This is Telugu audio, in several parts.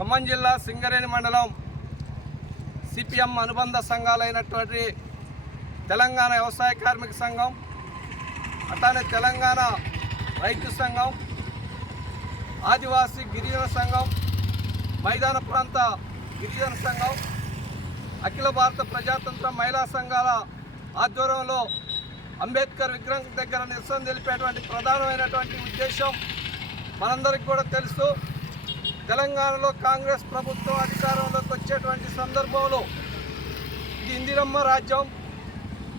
ఖమ్మం జిల్లా సింగరేణి మండలం సిపిఎం అనుబంధ సంఘాలైనటువంటి తెలంగాణ వ్యవసాయ కార్మిక సంఘం అట్లానే తెలంగాణ రైతు సంఘం ఆదివాసీ గిరిజన సంఘం మైదాన ప్రాంత గిరిజన సంఘం అఖిల భారత ప్రజాతంత్ర మహిళా సంఘాల ఆధ్వర్యంలో అంబేద్కర్ విగ్రహం దగ్గర నిరసన తెలిపేటువంటి ప్రధానమైనటువంటి ఉద్దేశం మనందరికీ కూడా తెలుసు. తెలంగాణలో కాంగ్రెస్ ప్రభుత్వం అధికారంలోకి వచ్చేటువంటి సందర్భంలో ఇది ఇందిరమ్మ రాజ్యం.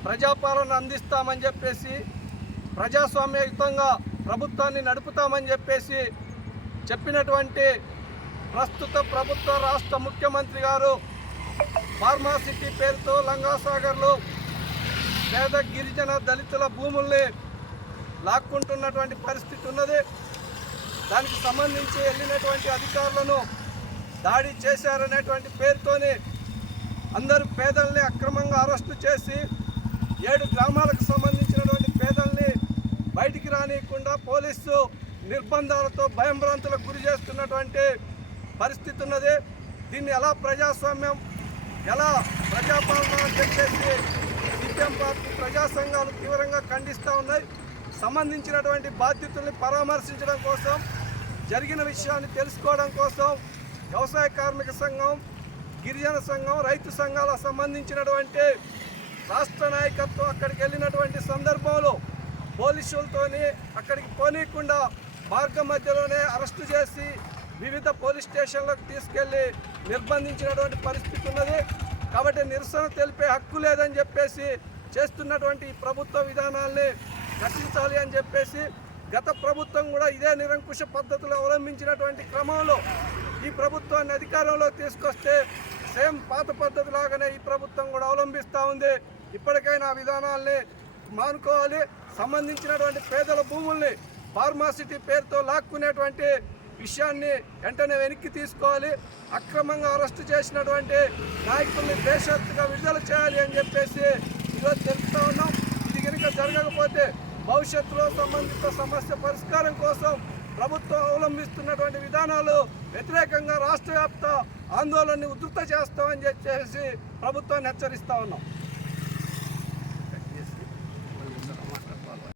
ప్రజాపాలన అందిస్తామని చెప్పేసి ప్రజాస్వామ్యయుతంగా ప్రభుత్వాన్ని నడుపుతామని చెప్పేసి చెప్పినటువంటి ప్రస్తుత ప్రభుత్వ రాష్ట్ర ముఖ్యమంత్రి గారు ఫార్మాసిటీ పేరుతో లంగాసాగర్లో పేద గిరిజన దళితుల భూముల్ని లాక్కుంటున్నటువంటి పరిస్థితి ఉన్నది. దానికి సంబంధించి వెళ్ళినటువంటి అధికారులను దాడి చేశారనేటువంటి పేరుతోనే అందరు పేదల్ని అక్రమంగా అరెస్టు చేసి ఏడు గ్రామాలకు సంబంధించినటువంటి పేదల్ని బయటికి రానియకుండా పోలీసు నిర్బంధాలతో భయంభ్రాంతులకు గురి చేస్తున్నటువంటి పరిస్థితి ఉన్నది. దీన్ని ఎలా ప్రజాస్వామ్యం ఎలా ప్రజాపాలన అని చెప్పేసి సిపిఎం పార్టీ ప్రజా సంఘాలు తీవ్రంగా ఖండిస్తూ ఉన్నాయి. సంబంధించినటువంటి బాధ్యతల్ని పరామర్శించడం కోసం జరిగిన విషయాన్ని తెలుసుకోవడం కోసం వ్యవసాయ కార్మిక సంఘం గిరిజన సంఘం రైతు సంఘాలకు సంబంధించినటువంటి రాష్ట్ర నాయకత్వం అక్కడికి వెళ్ళినటువంటి సందర్భంలో పోలీసులతోని అక్కడికి పోనీయకుండా మార్గం మధ్యలోనే అరెస్టు చేసి వివిధ పోలీస్ స్టేషన్లకు తీసుకెళ్ళి నిర్బంధించినటువంటి పరిస్థితి ఉన్నది. కాబట్టి నిరసన తెలిపే హక్కు లేదని చెప్పేసి చేస్తున్నటువంటి ప్రభుత్వ విధానాల్ని రక్షించాలి అని చెప్పేసి గత ప్రభుత్వం కూడా ఇదే నిరంకుశ పద్ధతులు అవలంబించినటువంటి క్రమంలో ఈ ప్రభుత్వాన్ని అధికారంలో తీసుకొస్తే సేమ్ పాత పద్ధతి లాగానే ఈ ప్రభుత్వం కూడా అవలంబిస్తూ ఉంది. ఇప్పటికైనా విధానాల్ని మానుకోవాలి. సంబంధించినటువంటి పేదల భూముల్ని ఫార్మాసిటీ పేరుతో లాక్కునేటువంటి విషయాన్ని వెంటనే వెనక్కి తీసుకోవాలి. అక్రమంగా అరెస్టు చేసినటువంటి నాయకుల్ని దేశత్తుగా విడుదల చేయాలి అని చెప్పేసి ఈరోజు తెలుపుతా ఉన్నాం. ఇది కనుక జరగకపోతే భవిష్యత్తులో సంబంధిత సమస్య పరిష్కారం కోసం ప్రభుత్వం అవలంబిస్తున్నటువంటి విధానాలు వ్యతిరేకంగా రాష్ట్ర వ్యాప్త ఆందోళనని ఉధృత చేస్తామని చెప్పేసి ప్రభుత్వాన్ని హెచ్చరిస్తా ఉన్నాం.